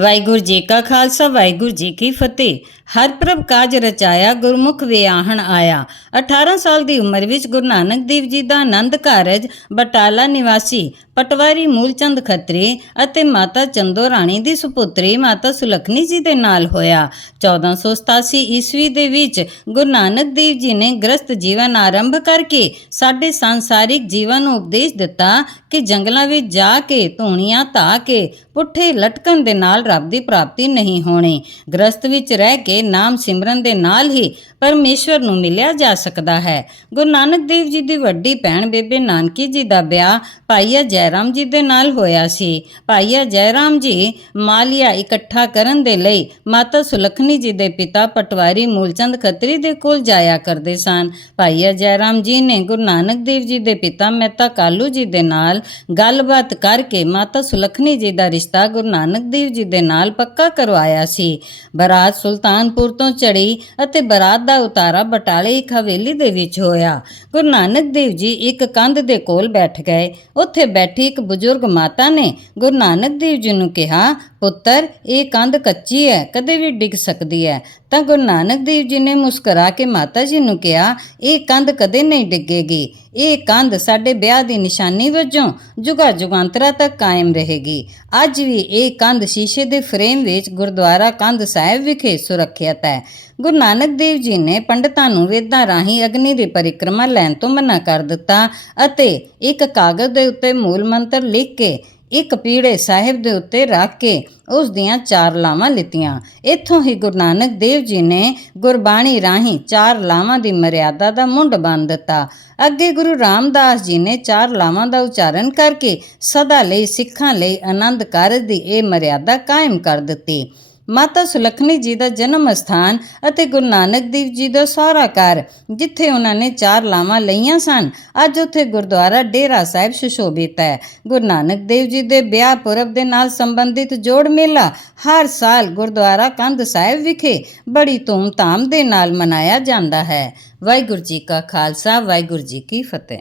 ਵਾਹਿਗੁਰੂ ਜੀ ਕਾ ਖਾਲਸਾ, ਵਾਹਿਗੁਰੂ ਜੀ ਕੀ ਫਤਿਹ। ਹਰ ਪ੍ਰਭ ਕਾਜ ਰਚਾਇਆ, ਗੁਰਮੁਖ ਵਿਆਹਣ ਆਇਆ। 18 ਸਾਲ ਦੀ ਉਮਰ ਵਿੱਚ ਗੁਰੂ ਨਾਨਕ ਦੇਵ ਜੀ ਦਾ ਆਨੰਦ ਕਾਰਜ ਬਟਾਲਾ ਨਿਵਾਸੀ ਪਟਵਾਰੀ ਮੂਲਚੰਦ ਖੱਤਰੀ ਅਤੇ ਮਾਤਾ ਚੰਦੋ ਰਾਣੀ ਦੀ ਸੁਪੁੱਤਰੀ ਮਾਤਾ ਸੁਲਖਣੀ ਜੀ ਦੇ ਨਾਲ ਹੋਇਆ। 1487 ਈਸਵੀ ਦੇ ਵਿੱਚ ਗੁਰੂ ਨਾਨਕ ਦੇਵ ਜੀ ਨੇ ਗ੍ਰਸਤ ਜੀਵਨ ਆਰੰਭ ਕਰਕੇ ਸਾਡੇ ਸੰਸਾਰਿਕ ਜੀਵਨ ਨੂੰ ਉਪਦੇਸ਼ ਦਿੱਤਾ ਕਿ ਜੰਗਲਾਂ ਵਿੱਚ ਜਾ ਕੇ, ਧੂਣੀਆਂ ਧਾ ਕੇ, ਪੁੱਠੇ ਲਟਕਣ ਦੇ ਨਾਲ ਰੱਬ ਦੀ ਪ੍ਰਾਪਤੀ ਨਹੀਂ ਹੋਣੀ। ਗ੍ਰਸਤ ਵਿੱਚ ਰਹਿ ਕੇ ਨਾਮ ਸਿਮਰਨ ਦੇ ਨਾਲ ਹੀ ਪਰਮੇਸ਼ਵਰ ਨੂੰ ਮਿਲਿਆ ਜਾ ਸਕਦਾ ਹੈ। ਗੁਰੂ ਨਾਨਕ ਦੇਵ ਜੀ ਦੀ ਵੱਡੀ ਭੈਣ ਬੇਬੇ ਨਾਨਕੀ ਜੀ ਦਾ ਵਿਆਹ ਭਾਈਆ ਜੈਰਾਮ ਜੀ ਦੇ ਨਾਲ ਹੋਇਆ ਸੀ। ਭਾਈਆ ਜੈਰਾਮ ਜੀ ਮਾਲੀਆ ਇਕੱਠਾ ਕਰਨ ਦੇ ਲਈ ਮਾਤਾ ਸੁਲਖਣੀ ਜੀ ਦੇ ਪਿਤਾ ਪਟਵਾਰੀ ਮੂਲਚੰਦ ਖੱਤਰੀ ਦੇ ਕੋਲ ਜਾਇਆ ਕਰਦੇ ਸਨ। ਭਾਈਆ ਜੈਰਾਮ ਜੀ ਨੇ ਗੁਰੂ ਨਾਨਕ ਦੇਵ ਜੀ ਦੇ ਪਿਤਾ ਮਹਿਤਾ ਕਾਲੂ ਜੀ ਦੇ ਨਾਲ ਗੱਲਬਾਤ ਕਰਕੇ ਮਾਤਾ ਸੁਲਖਣੀ ਜੀ ਦਾ ਰਿਸ਼ਤਾ ਗੁਰੂ ਨਾਨਕ ਦੇਵ ਜੀ ਦੇ ਨਾਲ ਪੱਕਾ ਕਰਵਾਇਆ ਸੀ। ਬਰਾਤ ਸੁਲਤਾਨਪੁਰ ਤੋਂ ਚੜੀ ਅਤੇ ਬਰਾਤ ਦਾ ਉਤਾਰਾ ਬਟਾਲੇ ਇੱਕ ਹਵੇਲੀ ਦੇ ਵਿੱਚ ਹੋਇਆ। ਗੁਰੂ ਨਾਨਕ ਦੇਵ ਜੀ ਇੱਕ ਕੰਧ ਦੇ ਕੋਲ ਬੈਠ ਗਏ। ਉੱਥੇ ਬੈਠੀ ਇੱਕ ਬਜ਼ੁਰਗ ਮਾਤਾ ਨੇ ਗੁਰੂ ਨਾਨਕ ਦੇਵ ਜੀ ਨੂੰ ਕਿਹਾ, ਪੁੱਤਰ, ਇਹ ਕੰਧ ਕੱਚੀ ਹੈ, ਕਦੇ ਵੀ ਡਿੱਗ ਸਕਦੀ ਹੈ। ਤਾਂ ਗੁਰੂ ਨਾਨਕ ਦੇਵ ਜੀ ਨੇ ਮੁਸਕਰਾ ਕੇ ਮਾਤਾ ਜੀ ਨੂੰ ਕਿਹਾ, ਇਹ ਕੰਧ ਕਦੇ ਨਹੀਂ ਡਿੱਗੇਗੀ। ਇਹ ਕੰਧ ਸਾਡੇ ਵਿਆਹ ਦੀ ਨਿਸ਼ਾਨੀ ਵਜੋਂ ਜੁਗਾ ਜੁਗਾਂਤਰਾ ਤੱਕ ਕਾਇਮ ਰਹੇਗੀ। ਅੱਜ ਵੀ ਇਹ ਕੰਧ ਸ਼ੀਸ਼ੇ ਦੇ ਫਰੇਮ ਵਿੱਚ ਗੁਰਦੁਆਰਾ ਕੰਧ ਸਾਹਿਬ ਵਿਖੇ ਸੁਰੱਖਿਅਤ ਹੈ। ਗੁਰੂ ਨਾਨਕ ਦੇਵ ਜੀ ਨੇ ਪੰਡਤਾਂ ਨੂੰ ਵੇਦਾਂ ਰਾਹੀਂ ਅਗਨੀ ਦੀ ਪਰਿਕਰਮਾ ਲੈਣ ਤੋਂ ਮਨਾ ਕਰ ਦਿੱਤਾ ਅਤੇ ਇੱਕ ਕਾਗਜ਼ ਦੇ ਉੱਤੇ ਮੂਲ ਮੰਤਰ ਲਿਖ ਕੇ ਇੱਕ ਪੀੜੇ ਸਾਹਿਬ ਦੇ ਉੱਤੇ ਰੱਖ ਕੇ ਉਸ ਦੀਆਂ ਚਾਰ ਲਾਵਾਂ ਲਿੱਤੀਆਂ। ਇੱਥੋਂ ਹੀ ਗੁਰੂ ਨਾਨਕ ਦੇਵ ਜੀ ਨੇ ਗੁਰਬਾਣੀ ਰਾਹੀਂ ਚਾਰ ਲਾਵਾਂ ਦੀ ਮਰਿਆਦਾ ਦਾ ਮੁੰਡ ਬੰਨ ਦਿੱਤਾ। ਅੱਗੇ ਗੁਰੂ ਰਾਮਦਾਸ ਜੀ ਨੇ ਚਾਰ ਲਾਵਾਂ ਦਾ ਉਚਾਰਨ ਕਰਕੇ ਸਦਾ ਲਈ ਸਿੱਖਾਂ ਲਈ ਆਨੰਦ ਕਾਰਜ ਦੀ ਇਹ ਮਰਿਆਦਾ ਕਾਇਮ ਕਰ ਦਿੱਤੀ। ਮਾਤਾ ਸੁਲਖਣੀ ਜੀ ਦਾ ਜਨਮ ਸਥਾਨ ਅਤੇ ਗੁਰੂ ਨਾਨਕ ਦੇਵ ਜੀ ਦਾ ਸਹੁਰਾ ਘਰ, ਜਿੱਥੇ ਉਹਨਾਂ ਨੇ ਚਾਰ ਲਾਵਾਂ ਲਈਆਂ ਸਨ। ਅੱਜ ਉੱਥੇ ਗੁਰਦੁਆਰਾ ਡੇਰਾ ਸਾਹਿਬ ਸੁਸ਼ੋਭਿਤ ਹੈ। ਗੁਰੂ ਨਾਨਕ ਦੇਵ ਜੀ ਦੇ ਵਿਆਹ ਪੁਰਬ ਦੇ ਨਾਲ ਸੰਬੰਧਿਤ ਜੋੜ ਮੇਲਾ ਹਰ ਸਾਲ ਗੁਰਦੁਆਰਾ ਕੰਧ ਸਾਹਿਬ ਵਿਖੇ ਬੜੀ ਧੂਮ-ਧਾਮ ਦੇ ਨਾਲ ਮਨਾਇਆ ਜਾਂਦਾ ਹੈ। ਵਾਹਿਗੁਰੂ ਜੀ ਕਾ ਖਾਲਸਾ, ਵਾਹਿਗੁਰੂ ਜੀ ਕੀ ਫਤਿਹ।